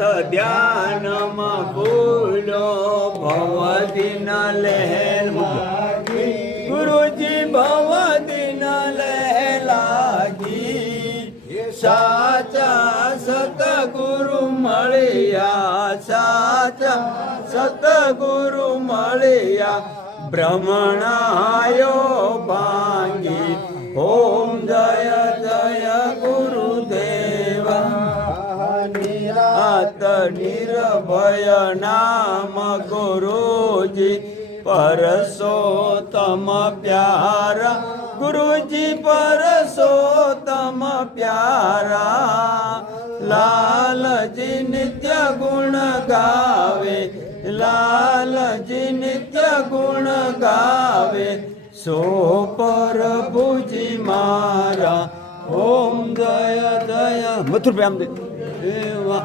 ધ્યાનમાં ભૂલો ભવદિન લહેર ગુરુજી ભવદિન લહેર લાગી સાચા સતગુરુ મળ્યા સાચા સતગુરુ મળ્યા ભ્રમણાયો ભાંગી ઓમ જય જય ગુરુદેવ નિરાત નિર્ભય નામ ગુરુજી પરસોત્તમ પ્યારા ગુરુજી પરસોત્તમ પ્યારા લાલજી નિત્ય ગુણ ગાવે લાલજી નિત્ય ગુણ ગાવે સો પ્રભુજી મારા ઓમ જય જય મથુર પ્રેમ દેવા